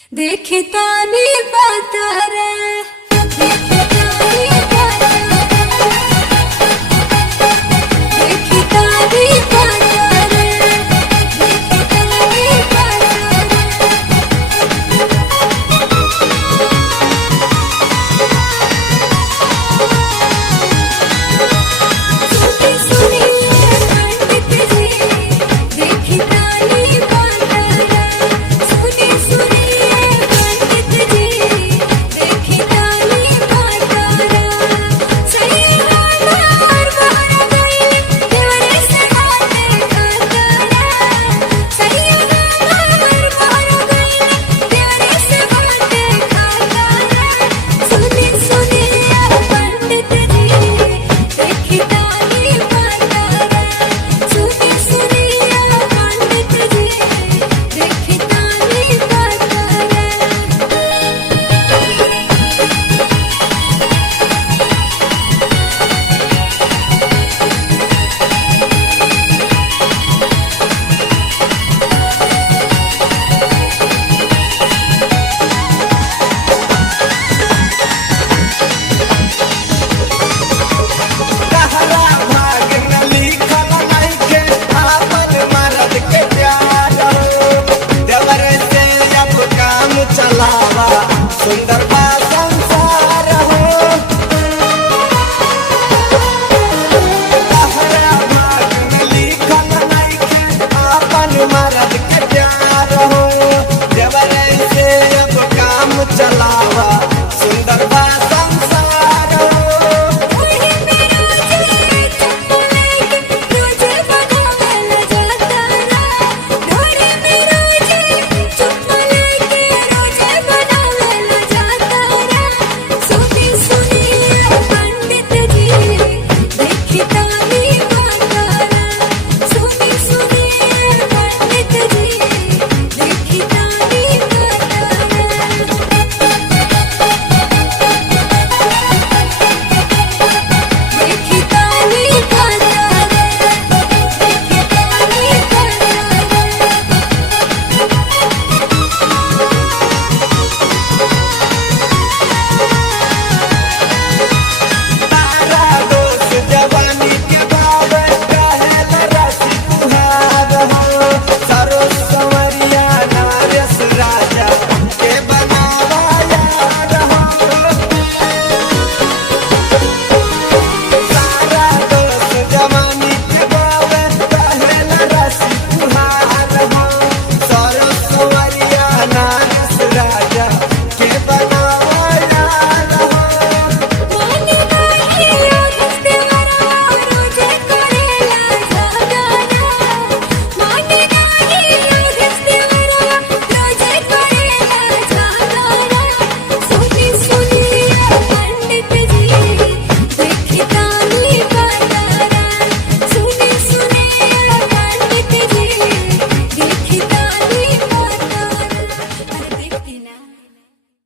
देखी तानी बातारे देखी तानी बातारे देखी तानी बातारे देखी तानी बातारे सुनी पंडित जी देखी तानी बातारे सुनी पंडित जी देखी तानी बातारे सही हार बार गई देवरे से हाथे खातारे सही हार बार गई देवरे से हाथे खातारे सुनी पंडित जी देखी तानी बातारे सुनी पंडित जी देखी तानी बातारे कहला भाग न लिखल नइखे आपन मरद के प्यार देवर से अब काम चलावा सुंदर बात